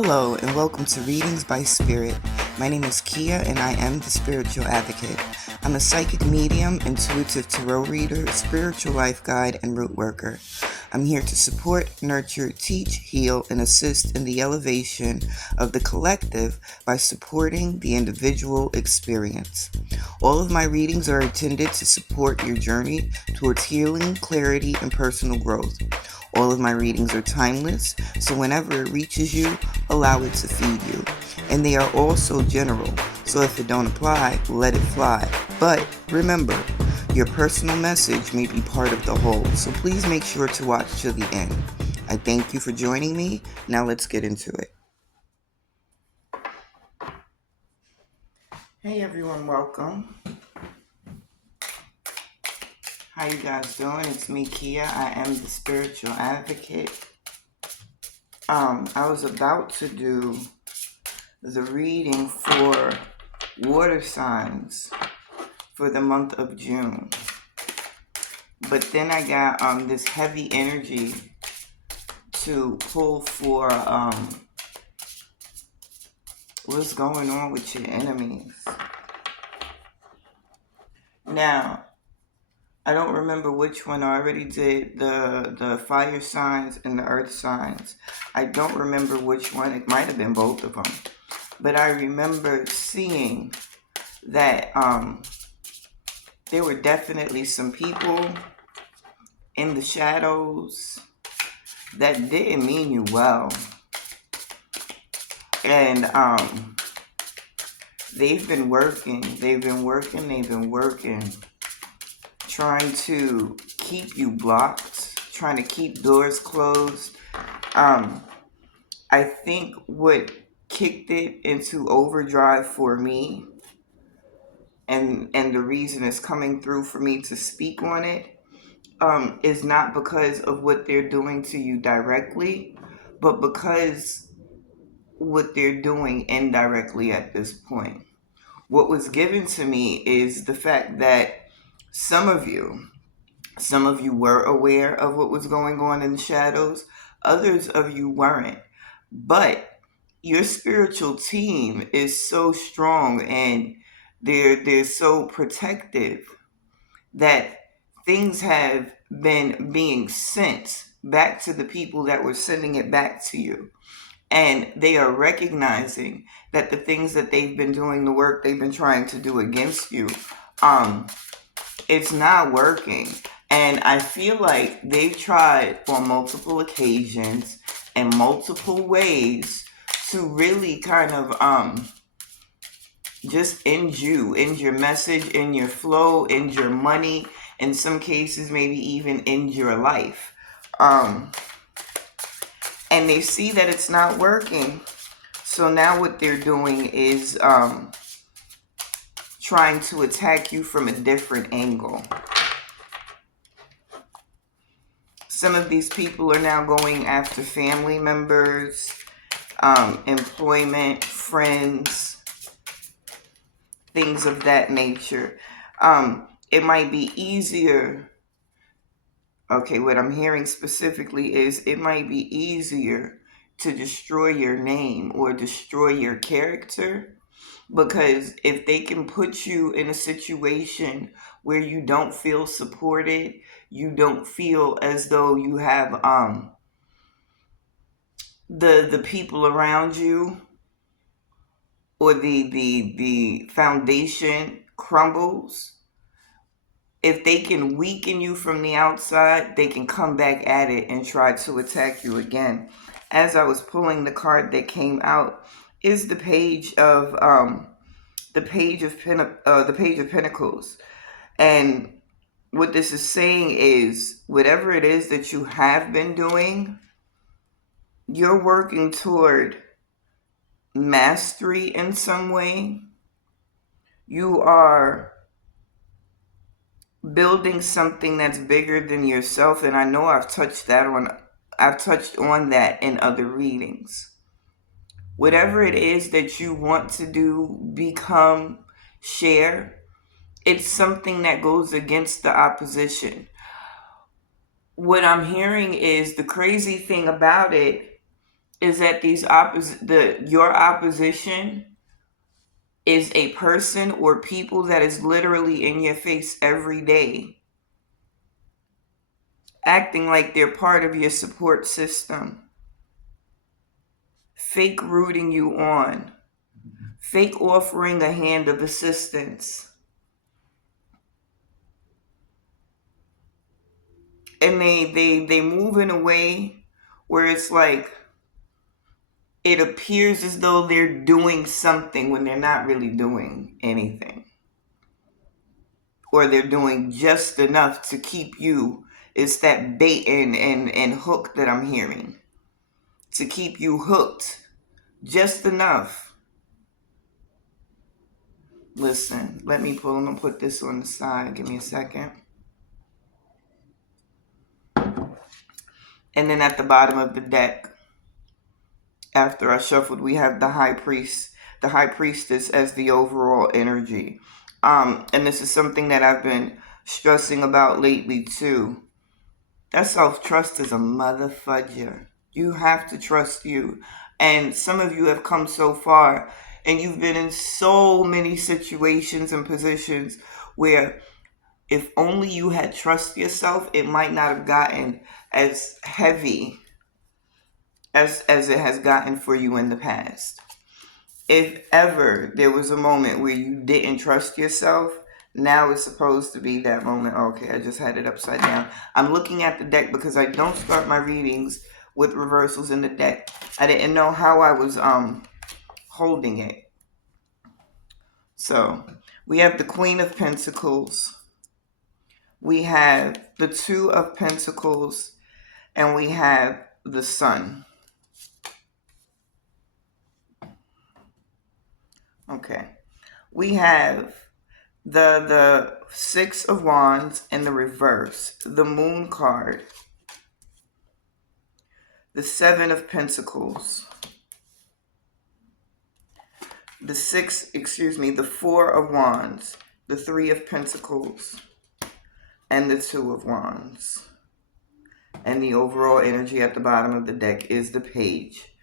Hello and welcome to Readings by Spirit. My name is Kia and I am the Spiritual Advocate. I'm a psychic medium, intuitive tarot reader, spiritual life guide, and root worker. I'm here to support, nurture, teach, heal, and assist in the elevation of the collective by supporting the individual experience. All of my readings are intended to support your journey towards healing, clarity, and personal growth. All of my readings are timeless, so whenever it reaches you, allow it to feed you. And they are also general, so if it don't apply, let it fly. But remember, your personal message may be part of the whole, so please make sure to watch till the end. I thank you for joining me. Now let's get into it. Hey everyone, welcome. How you guys doing? It's me, Kia. I am the Spiritual Advocate. I was about to do the reading for water signs for the month of June. But then I got this heavy energy to pull for what's going on with your enemies. Now, I don't remember which one. I already did the fire signs and the earth signs. I don't remember which one. It might have been both of them. But I remember seeing that there were definitely some people in the shadows that didn't mean you well. And they've been working, trying to keep you blocked, trying to keep doors closed. I think what kicked it into overdrive for me, and the reason it's coming through for me to speak on it, is not because of what they're doing to you directly, but because what they're doing indirectly at this point. What was given to me is the fact that some of you were aware of what was going on in the shadows. Others of you weren't. But your spiritual team is so strong and they're so protective that things have been being sent back to the people that were sending it back to you. And they are recognizing that the things that they've been doing, the work they've been trying to do against you, it's not working. And I feel like they've tried on multiple occasions and multiple ways to really kind of just end your message, end your flow, end your money, in some cases maybe even end your life. And they see that it's not working. So now what they're doing is trying to attack you from a different angle. Some of these people are now going after family members, employment, friends, things of that nature. It might be easier. Okay, what I'm hearing specifically is it might be easier to destroy your name or destroy your character, because if they can put you in a situation where you don't feel supported, you don't feel as though you have the people around you, or the foundation crumbles. If they can weaken you from the outside, they can come back at it and try to attack you again. As I was pulling, the card that came out is the page of Pentacles. And what this is saying is, whatever it is that you have been doing, you're working toward mastery in some way. You are building something that's bigger than yourself, and I know I've touched on that in other readings. Whatever it is that you want to do, become, share, it's something that goes against the opposition. What I'm hearing is, the crazy thing about it is that your opposition is a person or people that is literally in your face every day, acting like they're part of your support system, fake rooting you on, fake offering a hand of assistance. And they move in a way where it's like it appears as though they're doing something when they're not really doing anything. Or they're doing just enough to keep you. It's that bait and hook that I'm hearing. To keep you hooked. Just enough. Listen, let me I'm gonna put this on the side. Give me a second. And then at the bottom of the deck, after I shuffled, we have the high priestess as the overall energy. And this is something that I've been stressing about lately too. That self-trust is a motherfudger. You have to trust you. And some of you have come so far and you've been in so many situations and positions where if only you had trust yourself, it might not have gotten as heavy as it has gotten for you in the past. If ever there was a moment where you didn't trust yourself, now is supposed to be that moment. Okay, I just had it upside down. I'm looking at the deck because I don't start my readings with reversals in the deck. I didn't know how I was holding it. So we have the Queen of Pentacles. We have the Two of Pentacles. And we have the Sun. Okay. We have the Six of Wands in the reverse, the Moon card, the Seven of Pentacles, the Four of Wands, the Three of Pentacles, and the Two of Wands. And the overall energy at the bottom of the deck is the Page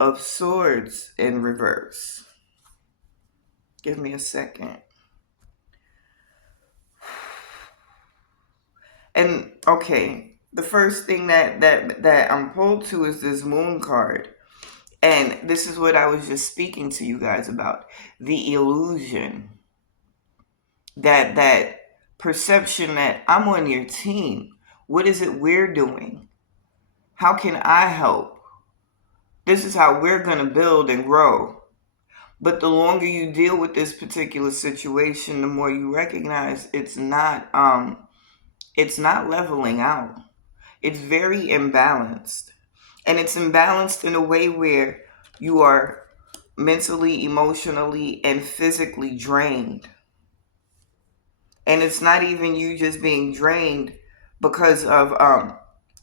of Swords in reverse. Give me a second. And okay, the first thing that I'm pulled to is this Moon card. And this is what I was just speaking to you guys about. The illusion. That perception that I'm on your team. What is it we're doing? How can I help? This is how we're going to build and grow. But the longer you deal with this particular situation, the more you recognize it's not leveling out. It's very imbalanced. And it's imbalanced in a way where you are mentally, emotionally, and physically drained. And it's not even you just being drained because of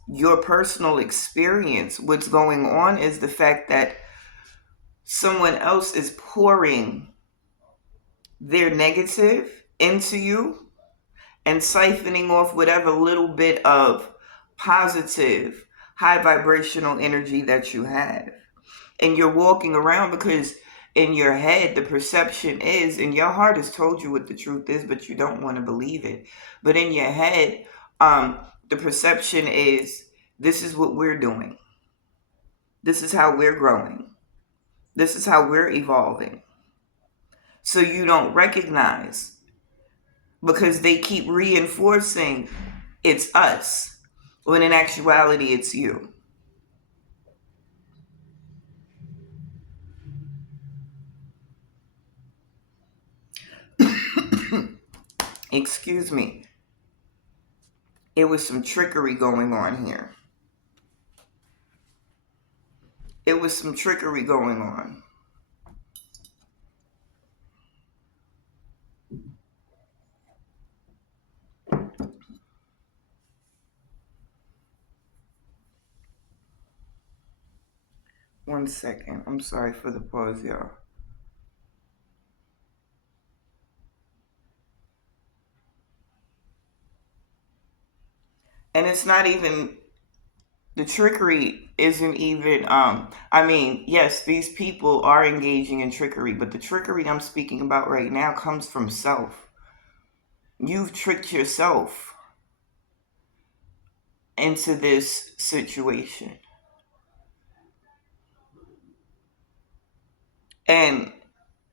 your personal experience. What's going on is the fact that someone else is pouring their negative into you and siphoning off whatever little bit of positive, high vibrational energy that you have. And you're walking around because in your head, the perception is, and your heart has told you what the truth is, but you don't want to believe it. But in your head, the perception is, this is what we're doing. This is how we're growing. This is how we're evolving. So you don't recognize because they keep reinforcing it's us, when in actuality, it's you. Excuse me. It was some trickery going on here. It was some trickery going on. One second. I'm sorry for the pause, y'all. And it's not even The trickery isn't even, I mean, yes, these people are engaging in trickery, but the trickery I'm speaking about right now comes from self. You've tricked yourself into this situation. And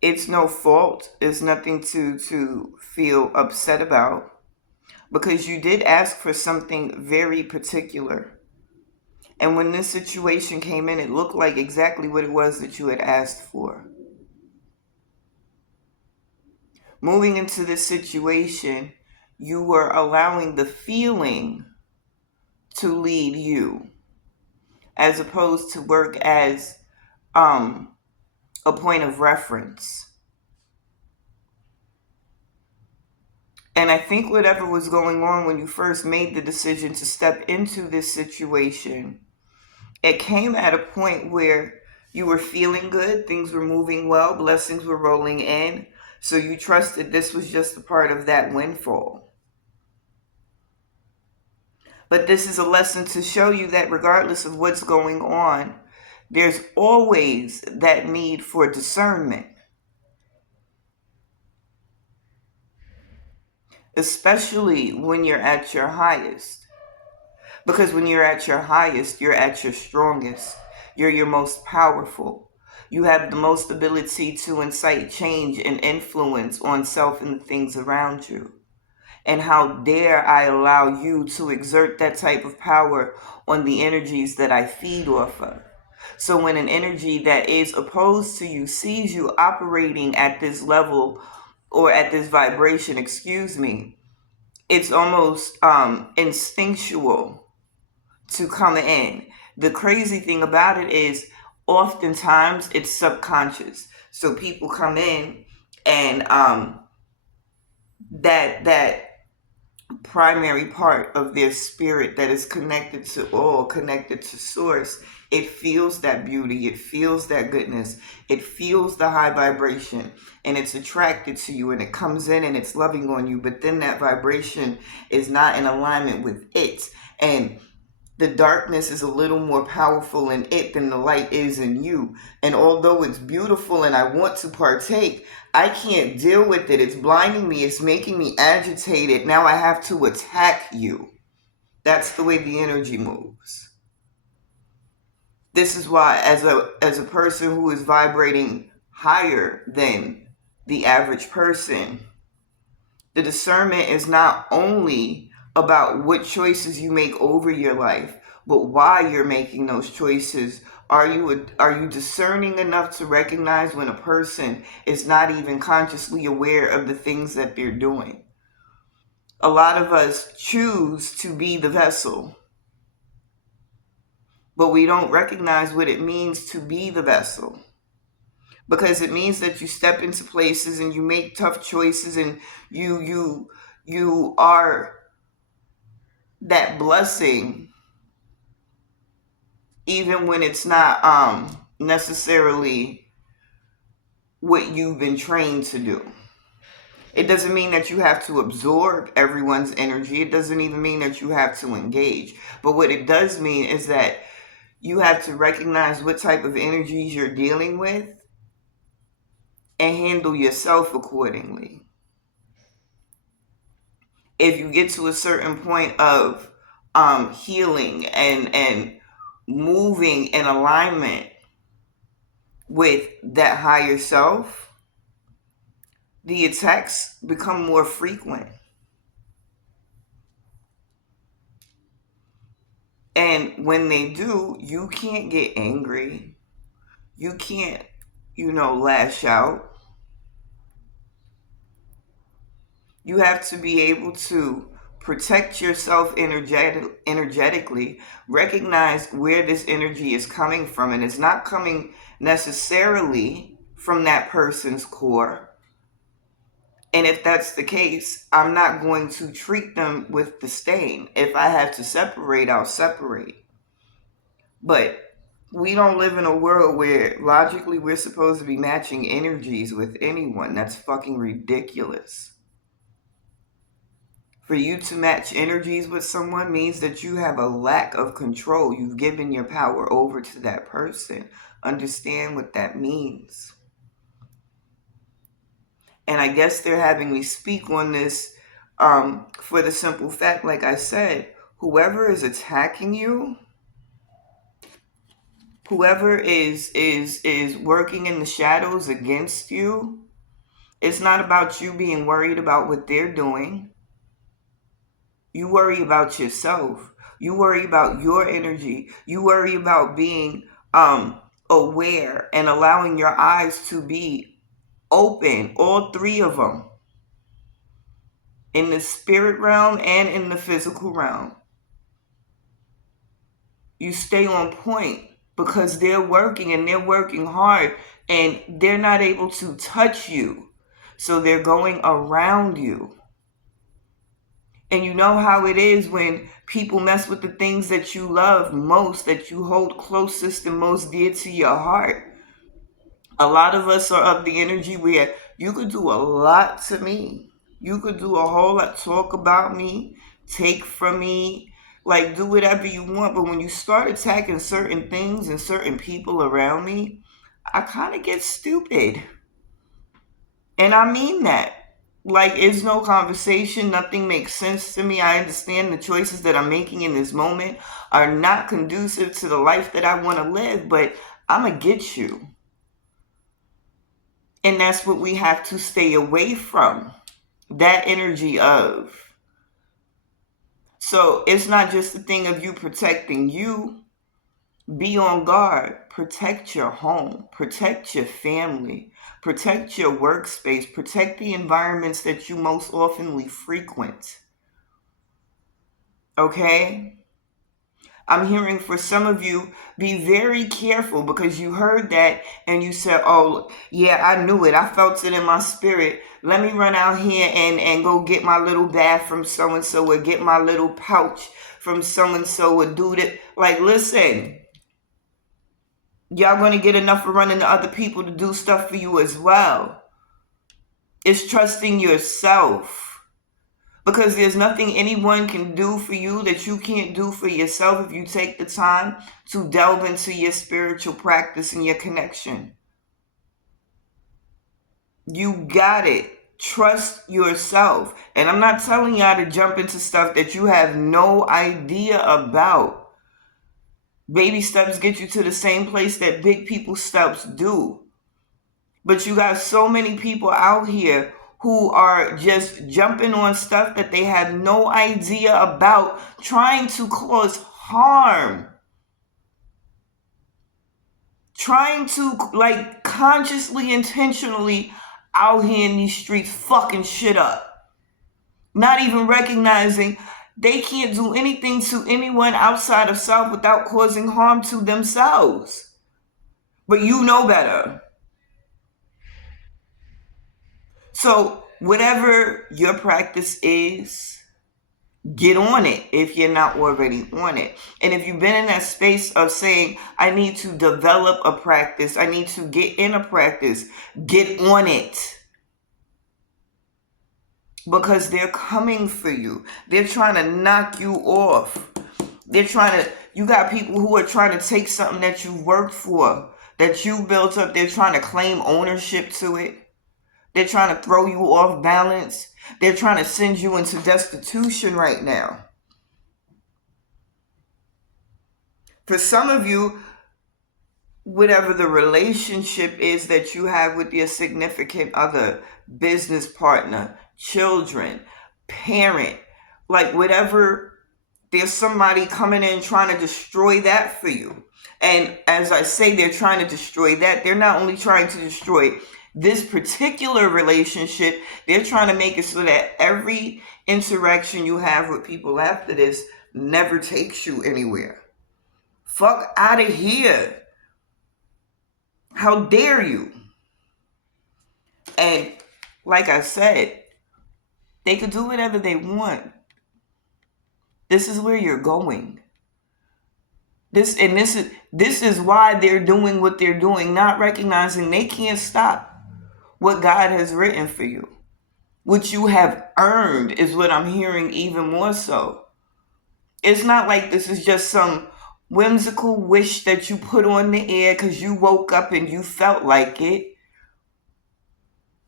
it's no fault. It's nothing to feel upset about, because you did ask for something very particular. And when this situation came in, it looked like exactly what it was that you had asked for. Moving into this situation, you were allowing the feeling to lead you, as opposed to work as a point of reference. And I think whatever was going on when you first made the decision to step into this situation, it came at a point where you were feeling good, things were moving well, blessings were rolling in, so you trusted this was just a part of that windfall. But this is a lesson to show you that regardless of what's going on, there's always that need for discernment, especially when you're at your highest. Because when you're at your highest, you're at your strongest. You're your most powerful. You have the most ability to incite change and influence on self and the things around you. And how dare I allow you to exert that type of power on the energies that I feed off of? So when an energy that is opposed to you sees you operating at this level, or at this vibration, it's almost instinctual to come in. The crazy thing about it is oftentimes it's subconscious. So people come in and that primary part of their spirit that is connected to all, connected to source, it feels that beauty, it feels that goodness, it feels the high vibration, and it's attracted to you, and it comes in and it's loving on you. But then that vibration is not in alignment with it, and the darkness is a little more powerful in it than the light is in you. And although it's beautiful and I want to partake, I can't deal with it. It's blinding me. It's making me agitated. Now I have to attack you. That's the way the energy moves. This is why, as a person who is vibrating higher than the average person, the discernment is not only about what choices you make over your life, but why you're making those choices. Are you discerning enough to recognize when a person is not even consciously aware of the things that they're doing? A lot of us choose to be the vessel, but we don't recognize what it means to be the vessel. Because it means that you step into places and you make tough choices, and you are that blessing, even when it's not necessarily what you've been trained to do. It doesn't mean that you have to absorb everyone's energy. It doesn't even mean that you have to engage. But what it does mean is that you have to recognize what type of energies you're dealing with and handle yourself accordingly. If you get to a certain point of healing and moving in alignment with that higher self, the attacks become more frequent. And when they do, you can't get angry. You can't, lash out. You have to be able to protect yourself energetically, recognize where this energy is coming from, and it's not coming necessarily from that person's core. And if that's the case, I'm not going to treat them with disdain. If I have to separate, I'll separate. But we don't live in a world where logically we're supposed to be matching energies with anyone. That's fucking ridiculous. For you to match energies with someone means that you have a lack of control. You've given your power over to that person. Understand what that means. And I guess they're having me speak on this for the simple fact, like I said, whoever is attacking you, whoever is working in the shadows against you, it's not about you being worried about what they're doing. You worry about yourself. You worry about your energy. You worry about being aware and allowing your eyes to be open, all three of them, in the spirit realm and in the physical realm. You stay on point because they're working and they're working hard and they're not able to touch you. So they're going around you. And you know how it is when people mess with the things that you love most, that you hold closest and most dear to your heart. A lot of us are of the energy where you could do a lot to me. You could do a whole lot, talk about me, take from me, like do whatever you want. But when you start attacking certain things and certain people around me, I kind of get stupid. And I mean that. Like, it's no conversation. Nothing makes sense to me. I understand the choices that I'm making in this moment are not conducive to the life that I want to live, but I'm going to get you. And that's what we have to stay away from. That energy of. So it's not just a thing of you protecting you. Be on guard. Protect your home. Protect your family. Protect your workspace. Protect the environments that you most oftenly frequent. Okay? I'm hearing for some of you, be very careful because you heard that and you said, oh, yeah, I knew it. I felt it in my spirit. Let me run out here and go get my little bath from so-and-so or get my little pouch from so-and-so or do that. Like, listen, y'all going to get enough of running to other people to do stuff for you as well. It's trusting yourself. Because there's nothing anyone can do for you that you can't do for yourself if you take the time to delve into your spiritual practice and your connection. You got it. Trust yourself. And I'm not telling y'all to jump into stuff that you have no idea about. Baby steps get you to the same place that big people steps do. But you got so many people out here who are just jumping on stuff that they have no idea about, trying to cause harm. Trying to, like, consciously, intentionally out here in these streets fucking shit up. Not even recognizing they can't do anything to anyone outside of self without causing harm to themselves. But you know better. So whatever your practice is, get on it if you're not already on it. And if you've been in that space of saying, I need to develop a practice, I need to get in a practice, get on it. Because they're coming for you. They're trying to knock you off. You got people who are trying to take something that you've worked for, that you built up. They're trying to claim ownership to it. They're trying to throw you off balance. They're trying to send you into destitution right now. For some of you, whatever the relationship is that you have with your significant other, business partner, children, parent, like whatever, there's somebody coming in trying to destroy that for you. And as I say, they're trying to destroy that. They're not only trying to destroy this particular relationship, they're trying to make it so that every interaction you have with people after this never takes you anywhere. Fuck out of here. How dare you? And like I said, they could do whatever they want. This is where you're going. This is why they're doing what they're doing, not recognizing they can't stop what God has written for you. What you have earned is what I'm hearing even more so. It's not like this is just some whimsical wish that you put on the air because you woke up and you felt like it.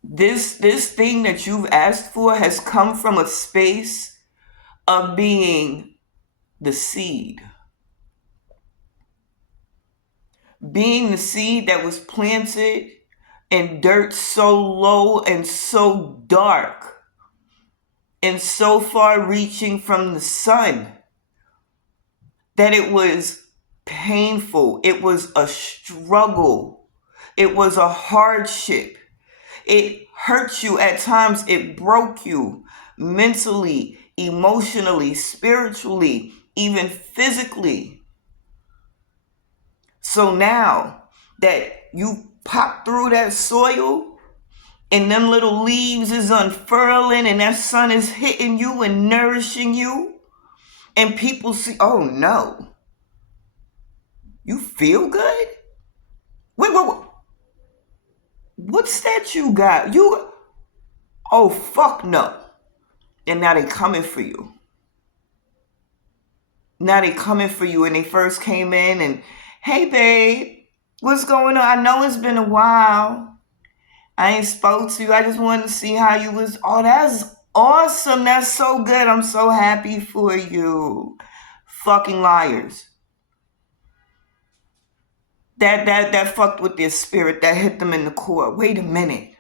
This thing that you've asked for has come from a space of being the seed. Being the seed that was planted in dirt so low and so dark and so far reaching from the sun that it was painful. It was a struggle. It was a hardship. It hurt you at times. It broke you mentally, emotionally, spiritually, even physically. So now that you pop through that soil and them little leaves is unfurling and that sun is hitting you and nourishing you, and people see, oh no, you feel good? Wait, what's that you got? Oh, fuck no. And now they coming for you. Now they coming for you, and they first came in and, hey babe, what's going on? I know it's been a while. I ain't spoke to you. I just wanted to see how you was. Oh, that's awesome. That's so good. I'm so happy for you. Fucking liars. That fucked with their spirit. That hit them in the core. Wait a minute.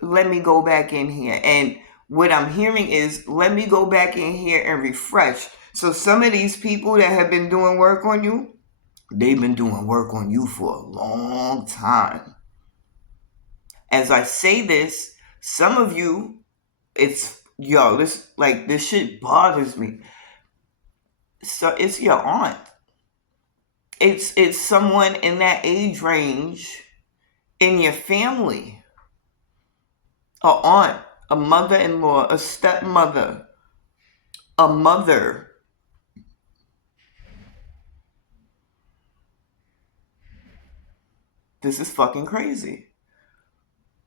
Let me go back in here. And what I'm hearing is, let me go back in here and refresh. So some of these people that have been doing work on you, they've been doing work on you for a long time. As I say this, some of you, this shit bothers me. So it's your aunt. It's someone in that age range in your family. A aunt, a mother-in-law, a stepmother, a mother. This is fucking crazy.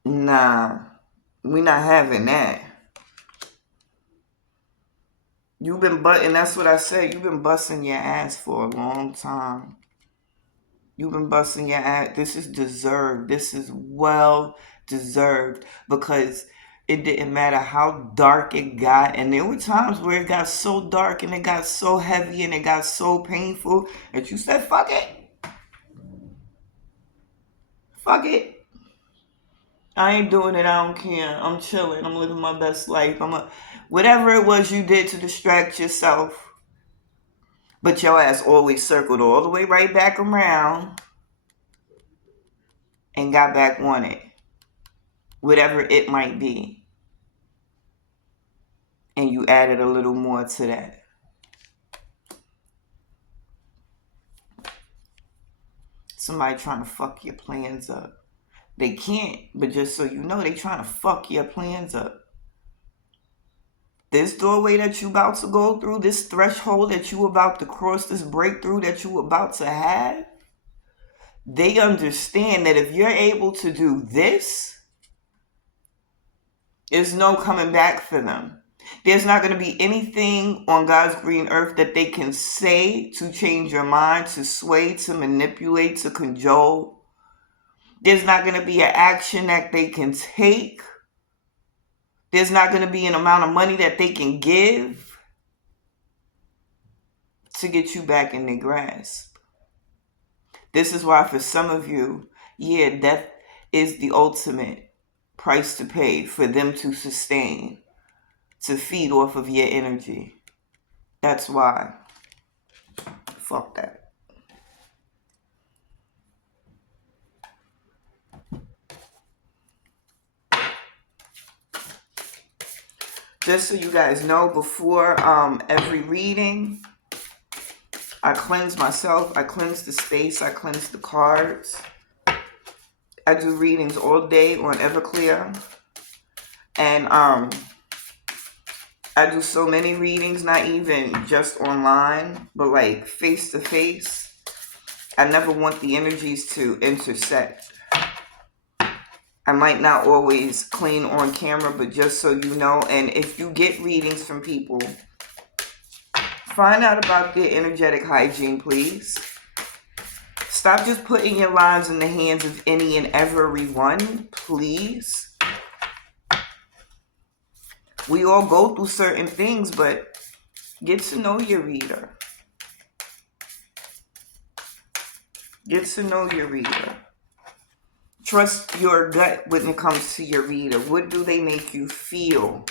Nah, we not having that. You've been that's what I said, you've been busting your ass for a long time. You've been busting your ass. This is deserved. This is well deserved, because it didn't matter how dark it got. And there were times where it got so dark and it got so heavy and it got so painful that you said, fuck it. Fuck it. I ain't doing it. I don't care. I'm chilling. I'm living my best life. Whatever it was you did to distract yourself. But your ass always circled all the way right back around and got back on it. Whatever it might be. And you added a little more to that. Somebody trying to fuck your plans up. They can't, but just so you know, they trying to fuck your plans up. This doorway that you about to go through, this threshold that you about to cross, this breakthrough that you about to have, they understand that if you're able to do this, there's no coming back for them. There's not going to be anything on God's green earth that they can say to change your mind, to sway, to manipulate, to cajole. There's not going to be an action that they can take. There's not going to be an amount of money that they can give to get you back in their grasp. This is why for some of you, death is the ultimate price to pay for them to sustain, to feed off of your energy. That's why. Fuck that. Just so you guys know, before every reading, I cleanse myself, I cleanse the space, I cleanse the cards. I do readings all day on Everclear. And I do so many readings, not even just online, but like face to face. I never want the energies to intersect. I might not always clean on camera, but just so you know, and if you get readings from people, find out about their energetic hygiene, please. Stop just putting your lives in the hands of any and everyone, please. We all go through certain things, but get to know your reader. Get to know your reader. Trust your gut when it comes to your reader. What do they make you feel?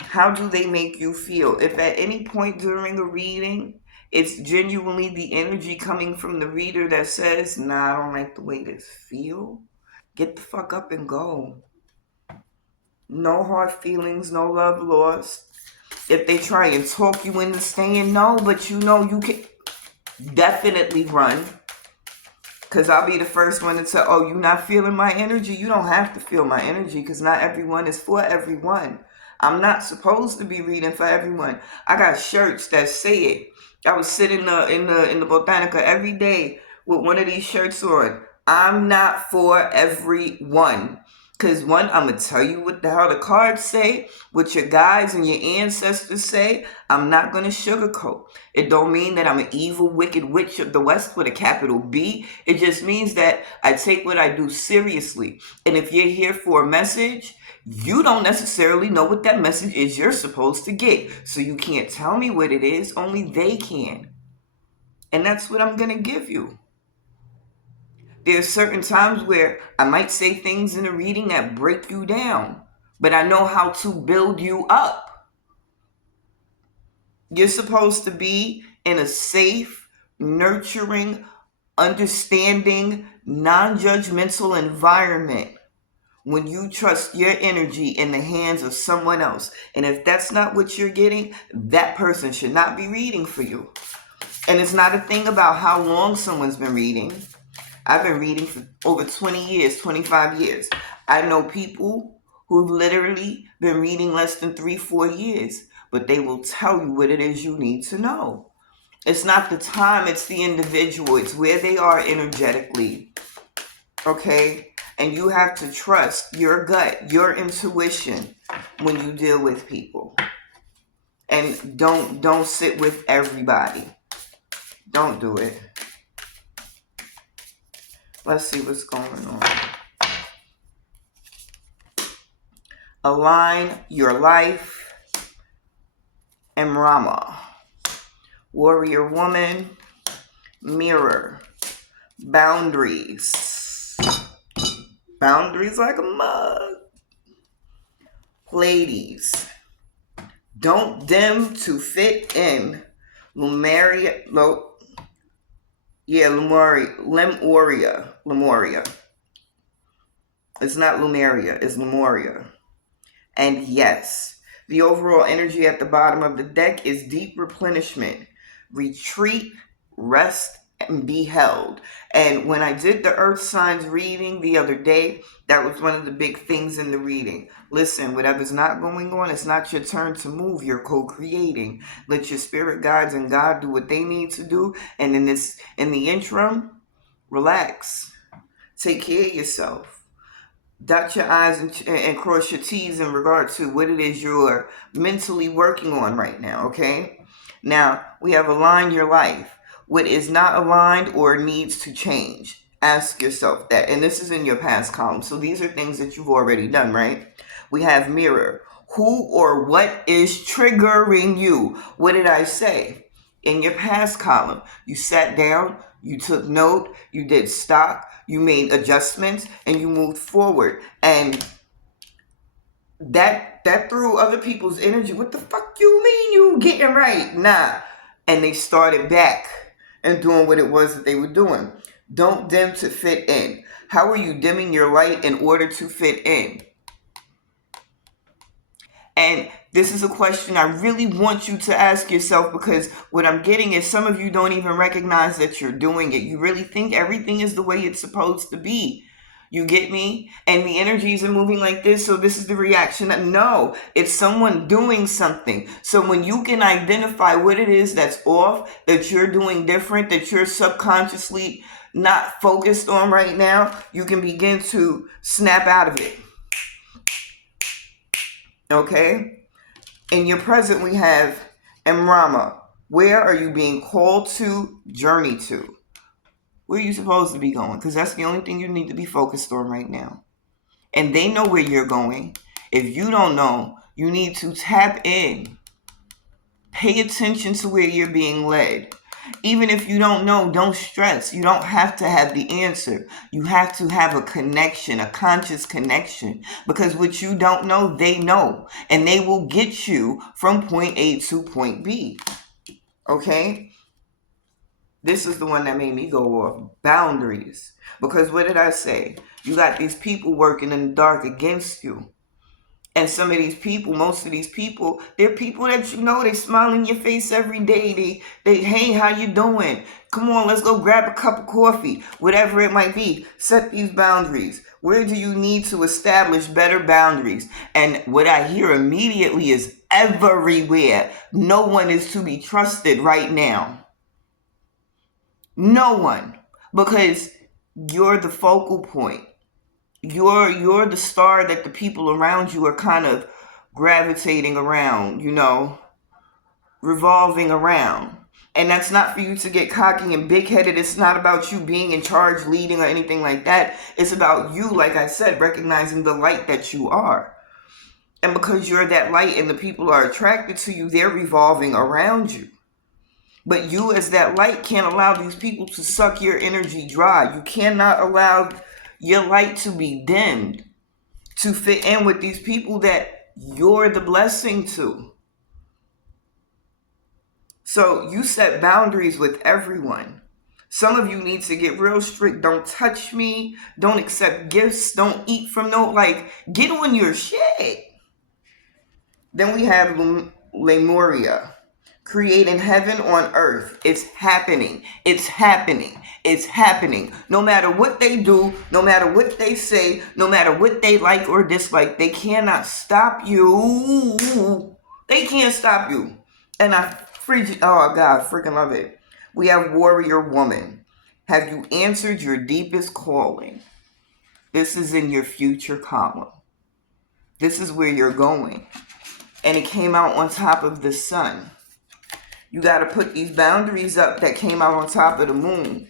How do they make you feel? If at any point during a reading, it's genuinely the energy coming from the reader that says, nah, I don't like the way this feel, get the fuck up and go. No hard feelings, no love lost. If they try and talk you into staying, no, but you know you can definitely run. Because I'll be the first one to tell, oh, you're not feeling my energy? You don't have to feel my energy, because not everyone is for everyone. I'm not supposed to be reading for everyone. I got shirts that say it. I would sit in the Botanica every day with one of these shirts on. I'm not for everyone. Because one, I'm going to tell you what the hell the cards say, what your guides and your ancestors say. I'm not going to sugarcoat. It don't mean that I'm an evil, wicked witch of the West with a capital B. It just means that I take what I do seriously. And if you're here for a message, you don't necessarily know what that message is you're supposed to get. So you can't tell me what it is. Only they can. And that's what I'm going to give you. There's certain times where I might say things in a reading that break you down, but I know how to build you up. You're supposed to be in a safe, nurturing, understanding, non-judgmental environment when you trust your energy in the hands of someone else. And if that's not what you're getting, that person should not be reading for you. And it's not a thing about how long someone's been reading. I've been reading for over 20 years, 25 years. I know people who've literally been reading less than 3-4 years, but they will tell you what it is you need to know. It's not the time, it's the individual. It's where they are energetically, okay? And you have to trust your gut, your intuition when you deal with people. And don't sit with everybody. Don't do it. Let's see what's going on. Align your life and Rama. Warrior woman, mirror, boundaries. Boundaries like a mug. Ladies, don't dim to fit in. Lemuria. It's not Lemuria, it's Lemuria. And yes, the overall energy at the bottom of the deck is deep replenishment, retreat, rest, and be held. And when I did the earth signs reading the other day, that was one of the big things in the reading. Listen, whatever's not going on, it's not your turn to move. You're co-creating. Let your spirit guides and God do what they need to do. And in the interim, relax. Take care of yourself. Dot your I's and cross your T's in regard to what it is you're mentally working on right now, okay? Now, we have aligned your life. What is not aligned or needs to change? Ask yourself that. And this is in your past column. So these are things that you've already done, right? We have mirror. Who or what is triggering you? What did I say? In your past column, you sat down, you took note, you did stock, you made adjustments, and you moved forward. And that threw other people's energy. What the fuck you mean you getting right? Nah. And they started back and doing what it was that they were doing. Don't dim to fit in. How are you dimming your light in order to fit in? And this is a question I really want you to ask yourself, because what I'm getting is some of you don't even recognize that you're doing it. You really think everything is the way it's supposed to be. You get me? And the energies are moving like this, so this is the reaction. No, it's someone doing something. So when you can identify what it is that's off, that you're doing different, that you're subconsciously not focused on right now, you can begin to snap out of it. Okay? In your present, we have Emrama. Where are you being called to journey to? Where are you supposed to be going? Because that's the only thing you need to be focused on right now. And they know where you're going. If you don't know, you need to tap in. Pay attention to where you're being led. Even if you don't know, don't stress. You don't have to have the answer. You have to have a connection, a conscious connection. Because what you don't know, they know. And they will get you from point A to point B. Okay? This is the one that made me go off. Boundaries. Because what did I say? You got these people working in the dark against you. And some of these people, most of these people, they're people that you know, they smile in your face every day. They, hey, how you doing? Come on, let's go grab a cup of coffee. Whatever it might be, set these boundaries. Where do you need to establish better boundaries? And what I hear immediately is everywhere. No one is to be trusted right now. No one. Because you're the focal point. You're the star that the people around you are kind of gravitating around, you know, revolving around. And that's not for you to get cocky and big-headed. It's not about you being in charge, leading, or anything like that. It's about you, like I said, recognizing the light that you are. And because you're that light and the people are attracted to you, they're revolving around you. But you as that light can't allow these people to suck your energy dry. You cannot allow your light to be dimmed to fit in with these people that you're the blessing to. So you set boundaries with everyone. Some of you need to get real strict. Don't touch me. Don't accept gifts. Don't eat from get on your shit. Then we have Lemuria. Creating heaven on earth. It's happening. It's happening. It's happening. No matter what they do, no matter what they say, no matter what they like or dislike, they cannot stop you. They can't stop you. And oh God, freaking love it. We have warrior woman. Have you answered your deepest calling? This is in your future column. This is where you're going. And it came out on top of the sun. You got to put these boundaries up that came out on top of the moon.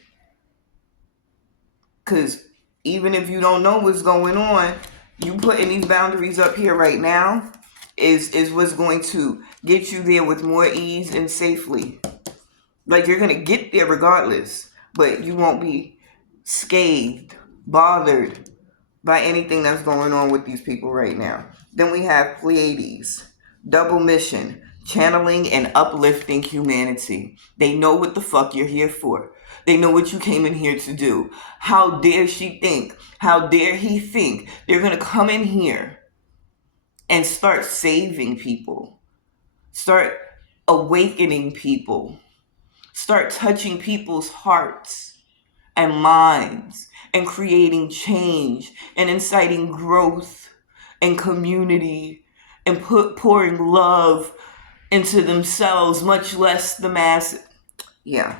Because even if you don't know what's going on, you putting these boundaries up here right now is what's going to get you there with more ease and safely. Like, you're going to get there regardless, but you won't be scathed, bothered by anything that's going on with these people right now. Then we have Pleiades, double mission. Channeling and uplifting humanity. They know what the fuck you're here for. They know what you came in here to do. How dare she think? How dare he think? They're going to come in here and start saving people. Start awakening people. Start touching people's hearts and minds and creating change and inciting growth and community and pouring love into themselves, much less the mass. Yeah.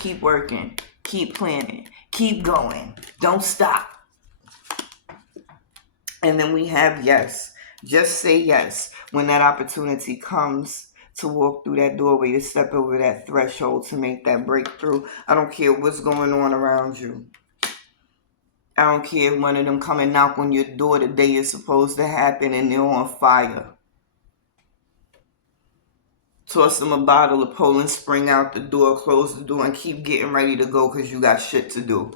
Keep working. Keep planning. Keep going. Don't stop. And then we have yes. Just say yes when that opportunity comes to walk through that doorway, to step over that threshold, to make that breakthrough. I don't care what's going on around you. I don't care if one of them come and knock on your door the day it's supposed to happen and they're on fire. Toss them a bottle of Poland Spring out the door, close the door, and keep getting ready to go because you got shit to do.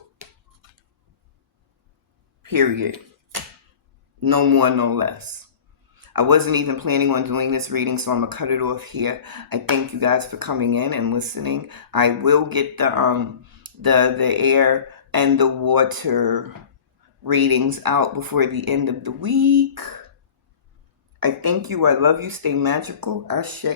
Period. No more, no less. I wasn't even planning on doing this reading, so I'm going to cut it off here. I thank you guys for coming in and listening. I will get the air and the water readings out before the end of the week. I thank you. I love you. Stay magical. Ashe.